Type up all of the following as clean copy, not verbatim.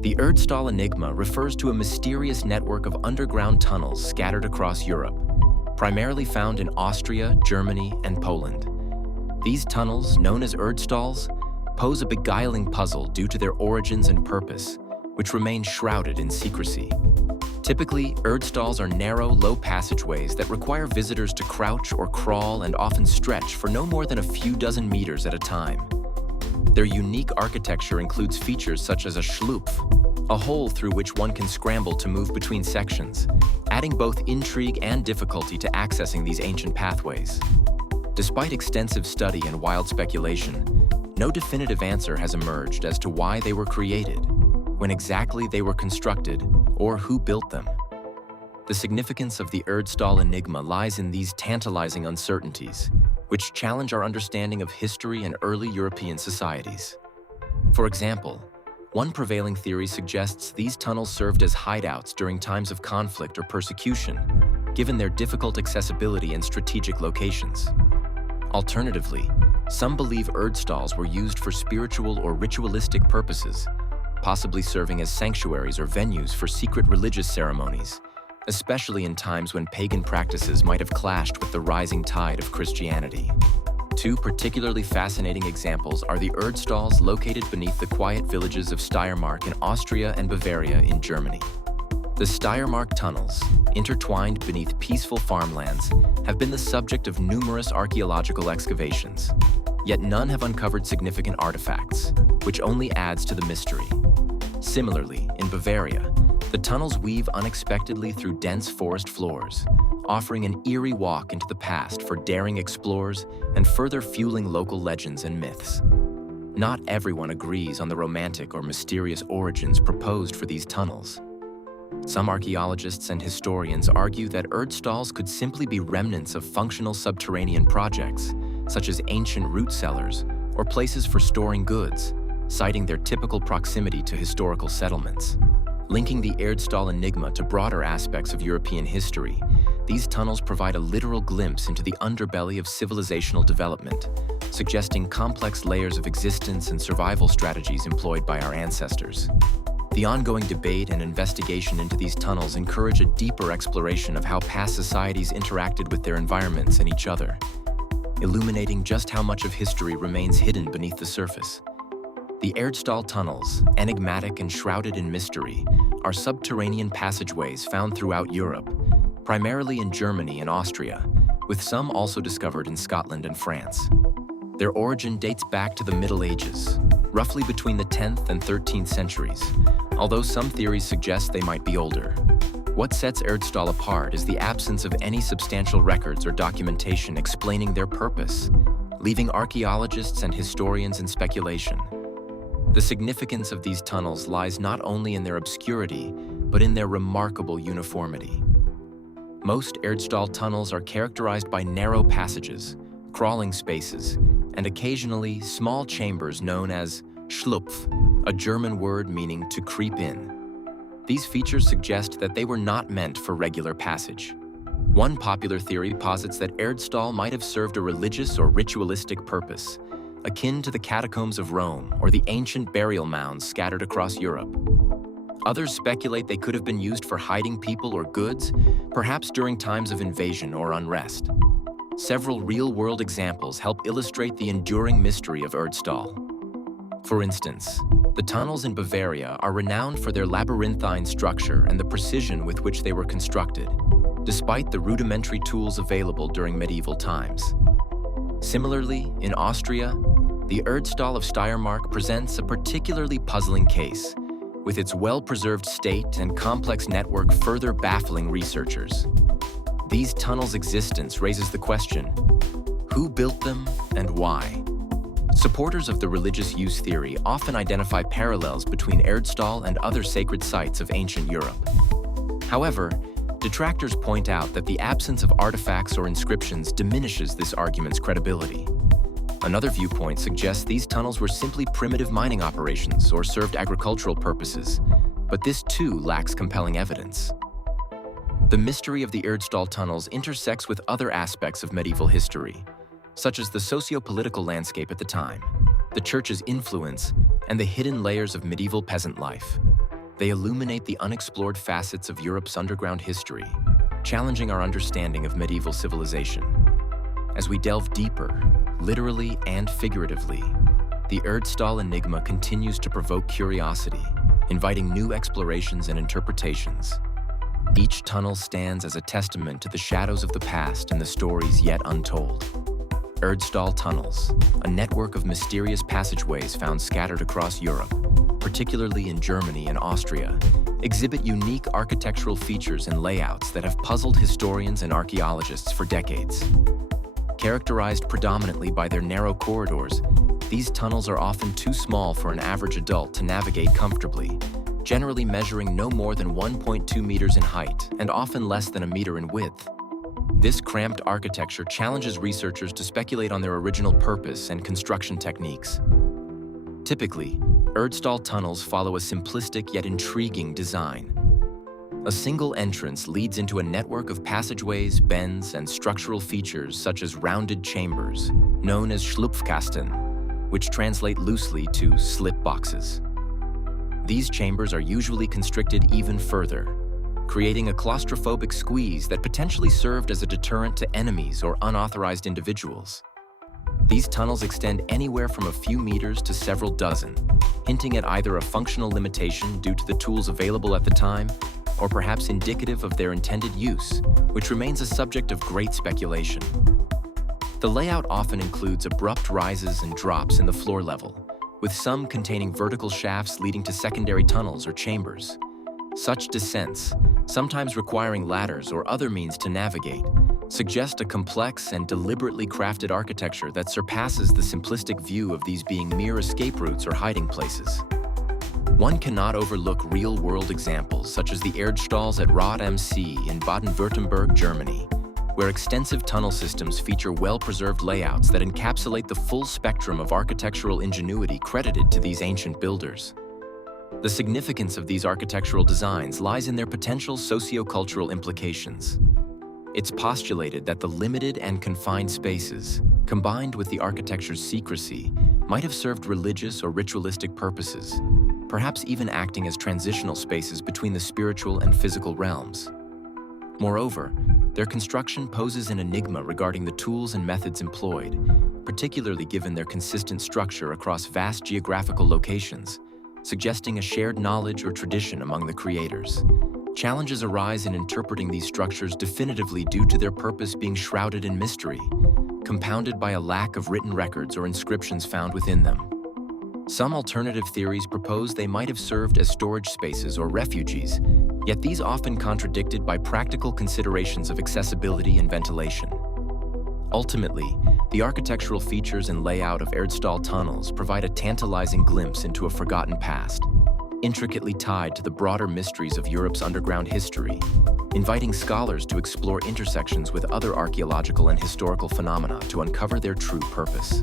The Erdstall Enigma refers to a mysterious network of underground tunnels scattered across Europe, primarily found in Austria, Germany, and Poland. These tunnels, known as Erdstalls, pose a beguiling puzzle due to their origins and purpose, which remain shrouded in secrecy. Typically, Erdstalls are narrow, low passageways that require visitors to crouch or crawl and often stretch for no more than a few dozen meters at a time. Their unique architecture includes features such as a schlupf, a hole through which one can scramble to move between sections, adding both intrigue and difficulty to accessing these ancient pathways. Despite extensive study and wild speculation, no definitive answer has emerged as to why they were created, when exactly they were constructed, or who built them. The significance of the Erdstall Enigma lies in these tantalizing uncertainties, which challenge our understanding of history and early European societies. For example, one prevailing theory suggests these tunnels served as hideouts during times of conflict or persecution, given their difficult accessibility and strategic locations. Alternatively, some believe Erdstalls were used for spiritual or ritualistic purposes, possibly serving as sanctuaries or venues for secret religious ceremonies, especially in times when pagan practices might have clashed with the rising tide of Christianity. Two particularly fascinating examples are the Erdstalls located beneath the quiet villages of Steiermark in Austria and Bavaria in Germany. The Steiermark tunnels, intertwined beneath peaceful farmlands, have been the subject of numerous archaeological excavations, yet none have uncovered significant artifacts, which only adds to the mystery. Similarly, in Bavaria, the tunnels weave unexpectedly through dense forest floors, offering an eerie walk into the past for daring explorers and further fueling local legends and myths. Not everyone agrees on the romantic or mysterious origins proposed for these tunnels. Some archaeologists and historians argue that Erdstalls could simply be remnants of functional subterranean projects, such as ancient root cellars or places for storing goods, citing their typical proximity to historical settlements. Linking the Erdstall Enigma to broader aspects of European history, these tunnels provide a literal glimpse into the underbelly of civilizational development, suggesting complex layers of existence and survival strategies employed by our ancestors. The ongoing debate and investigation into these tunnels encourage a deeper exploration of how past societies interacted with their environments and each other, illuminating just how much of history remains hidden beneath the surface. The Erdstall tunnels, enigmatic and shrouded in mystery, are subterranean passageways found throughout Europe, primarily in Germany and Austria, with some also discovered in Scotland and France. Their origin dates back to the Middle Ages, roughly between the 10th and 13th centuries, although some theories suggest they might be older. What sets Erdstall apart is the absence of any substantial records or documentation explaining their purpose, leaving archaeologists and historians in speculation. The significance of these tunnels lies not only in their obscurity, but in their remarkable uniformity. Most Erdstall tunnels are characterized by narrow passages, crawling spaces, and occasionally small chambers known as schlupf, a German word meaning to creep in. These features suggest that they were not meant for regular passage. One popular theory posits that Erdstall might have served a religious or ritualistic purpose, akin to the catacombs of Rome or the ancient burial mounds scattered across Europe. Others speculate they could have been used for hiding people or goods, perhaps during times of invasion or unrest. Several real-world examples help illustrate the enduring mystery of Erdstall. For instance, the tunnels in Bavaria are renowned for their labyrinthine structure and the precision with which they were constructed, despite the rudimentary tools available during medieval times. Similarly, in Austria, the Erdstall of Steiermark presents a particularly puzzling case, with its well-preserved state and complex network further baffling researchers. These tunnels' existence raises the question, who built them and why? Supporters of the religious use theory often identify parallels between Erdstall and other sacred sites of ancient Europe. However, detractors point out that the absence of artifacts or inscriptions diminishes this argument's credibility. Another viewpoint suggests these tunnels were simply primitive mining operations or served agricultural purposes, but this too lacks compelling evidence. The mystery of the Erdstall tunnels intersects with other aspects of medieval history, such as the socio-political landscape at the time, the church's influence, and the hidden layers of medieval peasant life. They illuminate the unexplored facets of Europe's underground history, challenging our understanding of medieval civilization. As we delve deeper, literally and figuratively, the Erdstall Enigma continues to provoke curiosity, inviting new explorations and interpretations. Each tunnel stands as a testament to the shadows of the past and the stories yet untold. Erdstall tunnels, a network of mysterious passageways found scattered across Europe, particularly in Germany and Austria, exhibit unique architectural features and layouts that have puzzled historians and archaeologists for decades. Characterized predominantly by their narrow corridors, these tunnels are often too small for an average adult to navigate comfortably, generally measuring no more than 1.2 meters in height and often less than a meter in width. This cramped architecture challenges researchers to speculate on their original purpose and construction techniques. Typically, Erdstall tunnels follow a simplistic yet intriguing design. A single entrance leads into a network of passageways, bends, and structural features such as rounded chambers, known as Schlupfkasten, which translate loosely to slip boxes. These chambers are usually constricted even further, creating a claustrophobic squeeze that potentially served as a deterrent to enemies or unauthorized individuals. These tunnels extend anywhere from a few meters to several dozen, hinting at either a functional limitation due to the tools available at the time, or perhaps indicative of their intended use, which remains a subject of great speculation. The layout often includes abrupt rises and drops in the floor level, with some containing vertical shafts leading to secondary tunnels or chambers. Such descents, sometimes requiring ladders or other means to navigate, suggest a complex and deliberately crafted architecture that surpasses the simplistic view of these being mere escape routes or hiding places. One cannot overlook real-world examples such as the Erdstalls at Rad am See in Baden-Württemberg, Germany, where extensive tunnel systems feature well-preserved layouts that encapsulate the full spectrum of architectural ingenuity credited to these ancient builders. The significance of these architectural designs lies in their potential socio-cultural implications. It's postulated that the limited and confined spaces, combined with the architecture's secrecy, might have served religious or ritualistic purposes, perhaps even acting as transitional spaces between the spiritual and physical realms. Moreover, their construction poses an enigma regarding the tools and methods employed, particularly given their consistent structure across vast geographical locations, suggesting a shared knowledge or tradition among the creators. Challenges arise in interpreting these structures definitively due to their purpose being shrouded in mystery, compounded by a lack of written records or inscriptions found within them. Some alternative theories propose they might have served as storage spaces or refuges, yet these often contradicted by practical considerations of accessibility and ventilation. Ultimately, the architectural features and layout of Erdstall tunnels provide a tantalizing glimpse into a forgotten past, intricately tied to the broader mysteries of Europe's underground history, inviting scholars to explore intersections with other archaeological and historical phenomena to uncover their true purpose.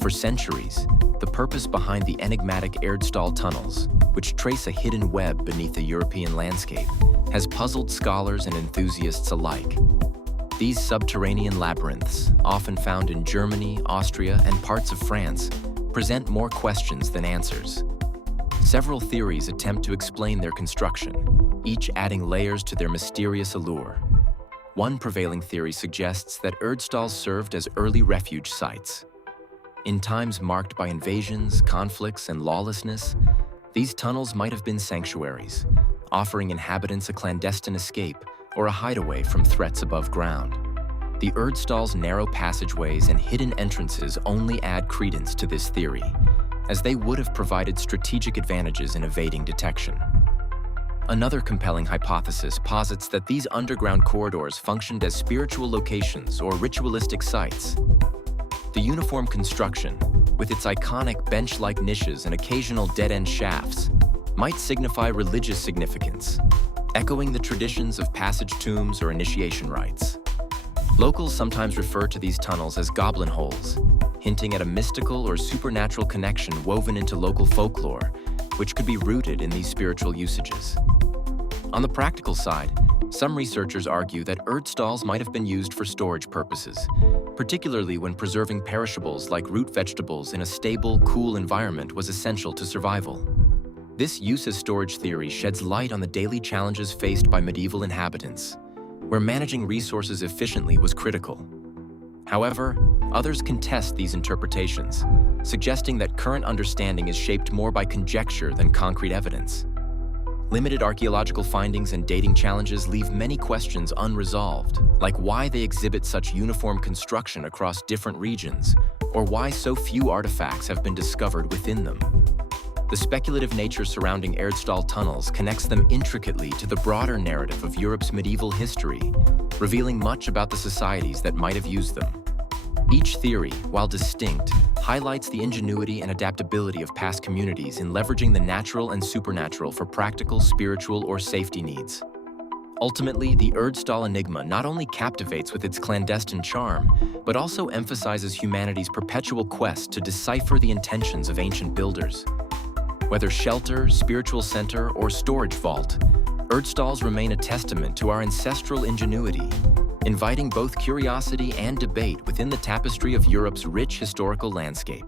For centuries, the purpose behind the enigmatic Erdstall tunnels, which trace a hidden web beneath the European landscape, has puzzled scholars and enthusiasts alike. These subterranean labyrinths, often found in Germany, Austria, and parts of France, present more questions than answers. Several theories attempt to explain their construction, each adding layers to their mysterious allure. One prevailing theory suggests that Erdstalls served as early refuge sites. In times marked by invasions, conflicts, and lawlessness, these tunnels might have been sanctuaries, offering inhabitants a clandestine escape or a hideaway from threats above ground. The Erdstalls' narrow passageways and hidden entrances only add credence to this theory, as they would have provided strategic advantages in evading detection. Another compelling hypothesis posits that these underground corridors functioned as spiritual locations or ritualistic sites. The uniform construction, with its iconic bench-like niches and occasional dead-end shafts, might signify religious significance, echoing the traditions of passage tombs or initiation rites. Locals sometimes refer to these tunnels as goblin holes, hinting at a mystical or supernatural connection woven into local folklore, which could be rooted in these spiritual usages. On the practical side, some researchers argue that Erdstalls might have been used for storage purposes, particularly when preserving perishables like root vegetables in a stable, cool environment was essential to survival. This use as storage theory sheds light on the daily challenges faced by medieval inhabitants, where managing resources efficiently was critical. However, others contest these interpretations, suggesting that current understanding is shaped more by conjecture than concrete evidence. Limited archaeological findings and dating challenges leave many questions unresolved, like why they exhibit such uniform construction across different regions, or why so few artifacts have been discovered within them. The speculative nature surrounding Erdstall tunnels connects them intricately to the broader narrative of Europe's medieval history, revealing much about the societies that might have used them. Each theory, while distinct, highlights the ingenuity and adaptability of past communities in leveraging the natural and supernatural for practical, spiritual, or safety needs. Ultimately, the Erdstall Enigma not only captivates with its clandestine charm, but also emphasizes humanity's perpetual quest to decipher the intentions of ancient builders. Whether shelter, spiritual center, or storage vault, Erdstalls remain a testament to our ancestral ingenuity, inviting both curiosity and debate within the tapestry of Europe's rich historical landscape.